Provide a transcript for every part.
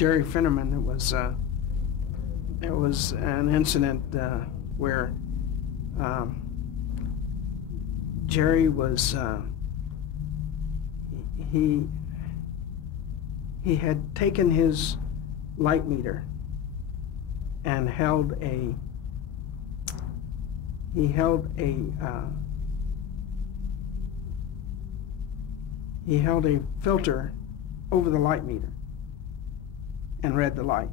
Jerry Finnerman, it was an incident where Jerry was he had taken his light meter and held a filter over the light meter and read the light.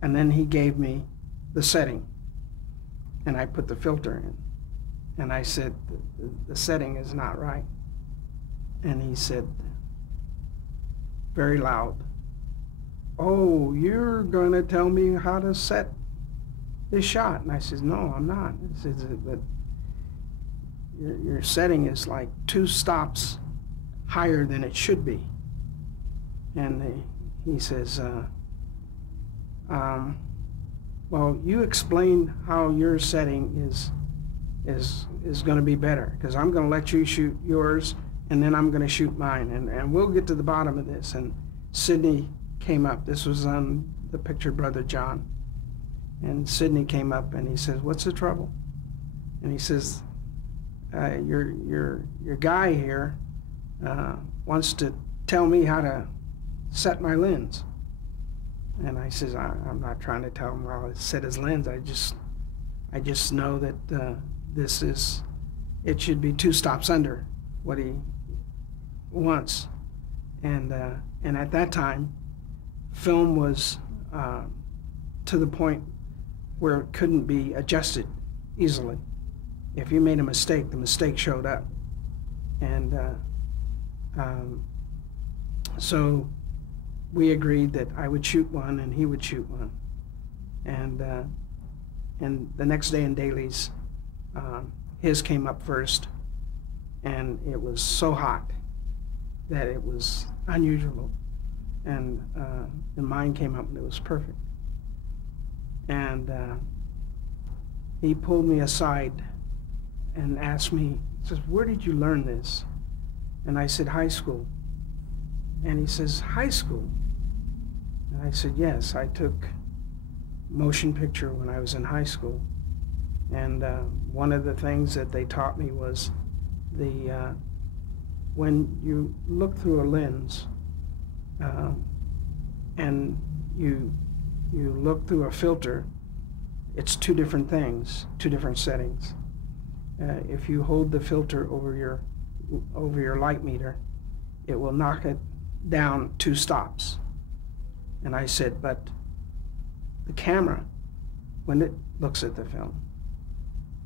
And then he gave me the setting, and I put the filter in. And I said, the setting is not right. And he said, very loud, "Oh, you're going to tell me how to set this shot?" And I said, "No, I'm not." He says, "But your setting is like 2 stops higher than it should be." And he says, "Well, you explain how your setting is going to be better, because I'm going to let you shoot yours, and then I'm going to shoot mine, and we'll get to the bottom of this." And Sidney came up. This was on the picture, Brother John. And Sidney came up and he says, "What's the trouble?" And he says, your guy here wants to tell me how to set my lens." And I says, I'm not trying to tell him how to set his lens. I just know that it should be 2 stops under what he wants. And at that time, film was to the point where it couldn't be adjusted easily. If you made a mistake, the mistake showed up. And so we agreed that I would shoot one and he would shoot one. And the next day in dailies, his came up first, and it was so hot that it was unusual. And mine came up and it was perfect. And he pulled me aside and asked me, he says, "Where did you learn this?" And I said, "High school." And he says, "High school?" And I said, "Yes, I took motion picture when I was in high school. And one of the things that they taught me was when you look through a lens and you look through a filter, it's 2 different things, 2 different settings. If you hold the filter over your light meter, it will knock it down 2 stops." And I said, "But the camera, when it looks at the film,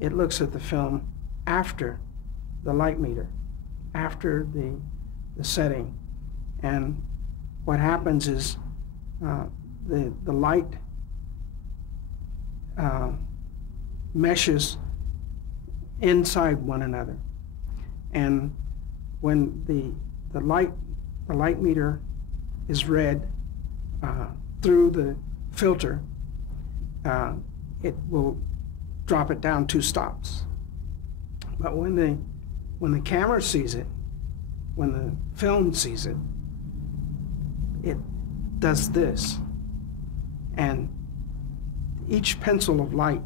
it looks at the film after the light meter, after the setting. And what happens is the light meshes inside one another. And when the light meter is read through the filter, it will drop it down 2 stops. But when the camera sees it, when the film sees it, it does this. And each pencil of light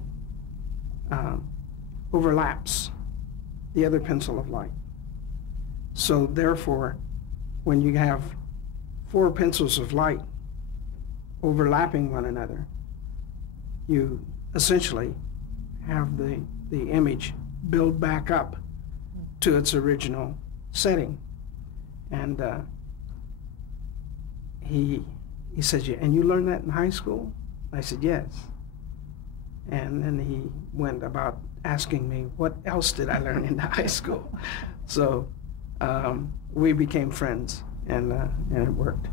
overlaps the other pencil of light. So therefore, when you have 4 pencils of light overlapping one another, you essentially have the image build back up to its original setting. And he said, "Yeah, and you learned that in high school?" I said, "Yes." And then he went about asking me, what else did I learn in high school? So we became friends, and it worked.